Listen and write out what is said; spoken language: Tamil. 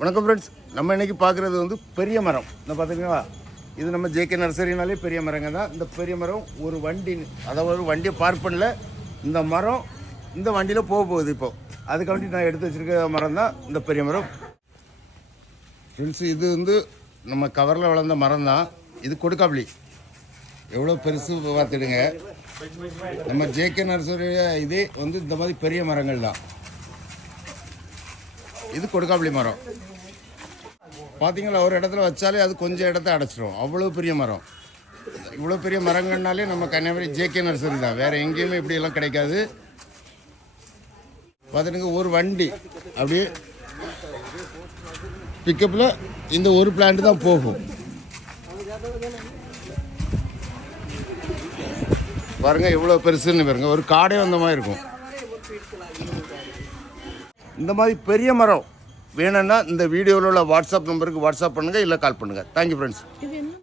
வணக்கம் ஃப்ரெண்ட்ஸ். நம்ம இன்றைக்கி பார்க்குறது வந்து பெரிய மரம். இந்த பார்த்துங்களா, இது நம்ம ஜேகே நர்சரினாலே பெரிய மரங்க தான். இந்த பெரிய மரம் ஒரு வண்டி, அதாவது ஒரு வண்டியை பார்க் பண்ணல, இந்த மரம் இந்த வண்டியில் போக போகுது. இப்போது அதுக்காண்டி நான் எடுத்து வச்சுருக்க மரம் தான் இந்த பெரிய மரம். ஃப்ரெண்ட்ஸ், இது வந்து நம்ம கவரில் வளர்ந்த மரம் தான். இது கொடுக்காப்புளி எவ்வளோ பெருசு பார்த்துடுங்க. நம்ம ஜேகே நர்சரி இதே வந்து இந்த மாதிரி பெரிய மரங்கள் தான். இது கொடுக்காப்புளி மரம் பார்த்தீங்களா, ஒரு இடத்துல வச்சாலே அது கொஞ்சம் இடத்த அடைச்சிடும். அவ்வளோ பெரிய மரம். இவ்வளோ பெரிய மரங்கள்னாலே நம்ம கன்னியாகுமரி ஜேகே நர்சரி தான். வேறு எங்கேயுமே இப்படியெல்லாம் கிடைக்காது. பார்த்துட்டுங்க, ஒரு வண்டி அப்படியே பிக்கப்பில் இந்த ஒரு பிளான்ட் தான் போகும். பாருங்கள் எவ்வளோ பெருசுன்னு பாருங்கள். ஒரு காடே வந்த மாதிரி இருக்கும். இந்த மாதிரி பெரிய மரம் வேணும்னா இந்த வீடியோவில் உள்ள வாட்ஸ்அப் நம்பருக்கு வாட்ஸ்அப் பண்ணுங்கள், இல்லை கால் பண்ணுங்கள். Thank you friends.